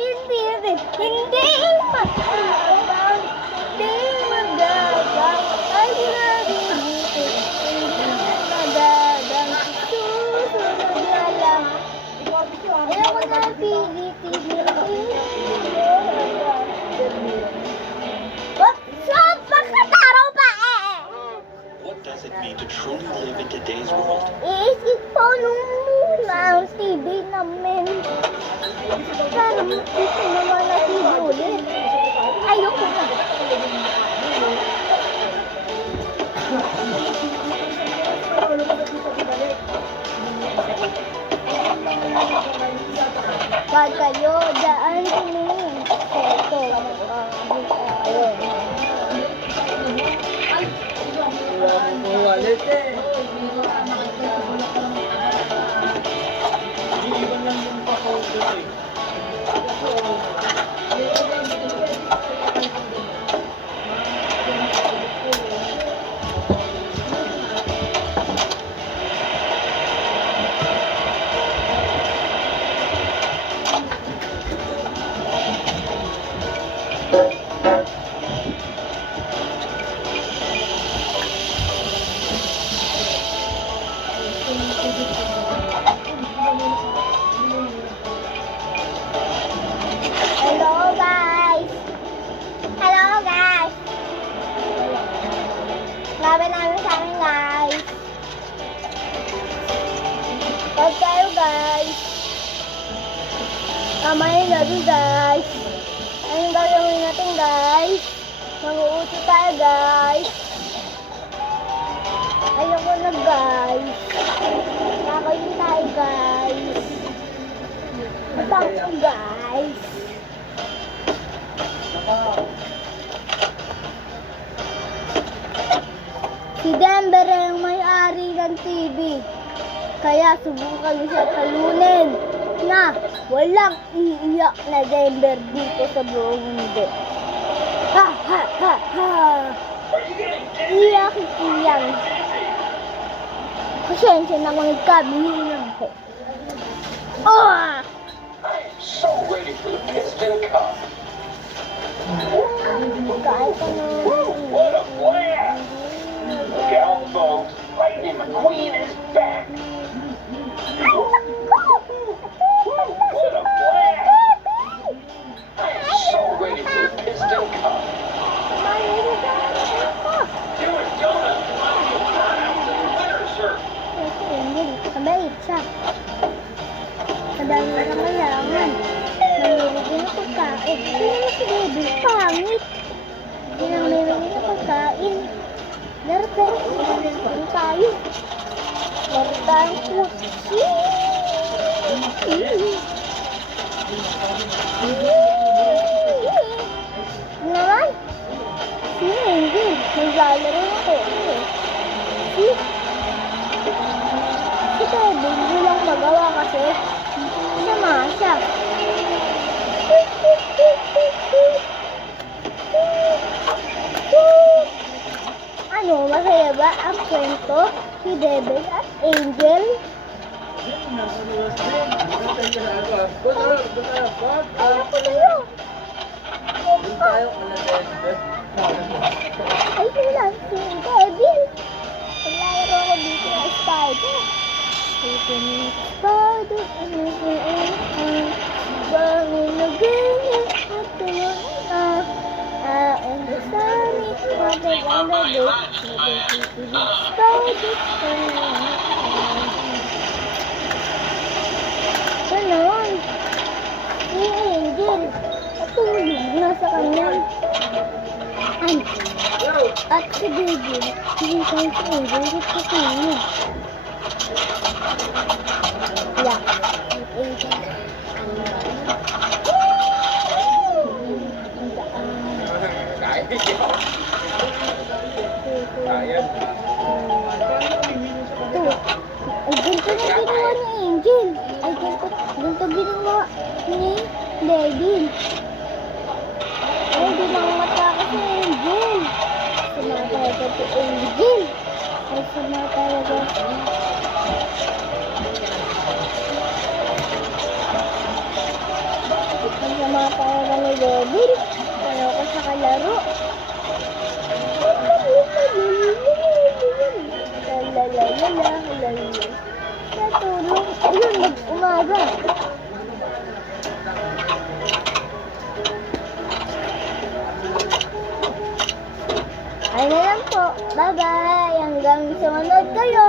Hindi rin. Hindi magagawa. Hindi magagawa. Ay naririnig. Hindi magagawa. Susunod na lang. Ayaw ko na pilit-pilit. What's up? Pagkataraw pa eh! What does it mean to truly live in today's world? Iisip ko nung muna ang TV namin. Sana makita naman na TV ulit. Ayoko na. Wag kayo, daan tumingin. Ito, ayun. Wallet eh. Iiwan lang yung pa-holder eh. Hello guys! Hello guys! Laban namin sa amin guys! Huwag tayo guys! Kamayin natin guys! Anong gagawin natin guys? Mag-uuto tayo guys! Ayoko na guys! Kakain tayo guys! Matang guys! Si Denver ang may-ari ng TV. Kaya subukan niyo siya talunin na walang iiyak na Denver dito sa buong mundo. Ha ha ha ha! Iyakin ko yan. Pasensya na mga kabihin ko. Oh! So ready for the Piston Cup. Kahit ano. What a blast! Look out, folks. Lightning McQueen is back. What a blast! So ready for the Piston Cup. You and Jonas might be proud of the winner, sir. Hindi, kabait siya. Kadami na kamayangan. Mamimigay na pagkain. Hindi naman si Baby, pangit. Hindi na mamimigay na pagkain. Laro tayo. Laro tayong kutsi. Naman? Sino hindi? Naglalaro ako. Si Baby, hindi lang magawa kasi sama siya. Ano, masaya ba ang kwento si Devil at Angel? Ayoko tayo. Ay, sila si Devil. Paglalaro ko dito na spider. Ito ni spider. Bangin na ganyan at tulungan na. And the sun is coming on the ganon. Si Angel, natulog na sa kanya. At si Baby, hindi tayo si Angel, natulog. Yeah, Angel. Ay, ganito na ginawa ni Angel. Ay, ganito ginawa ni Devil. Ay, di nangamataka si Angel. Sumatalaga si Angel. Ay, sumatalaga. Ang sama makalaro. Natulog. Ayun, mag-umaga. Ay na lang po. Bye-bye. Hanggang sumunod kayo.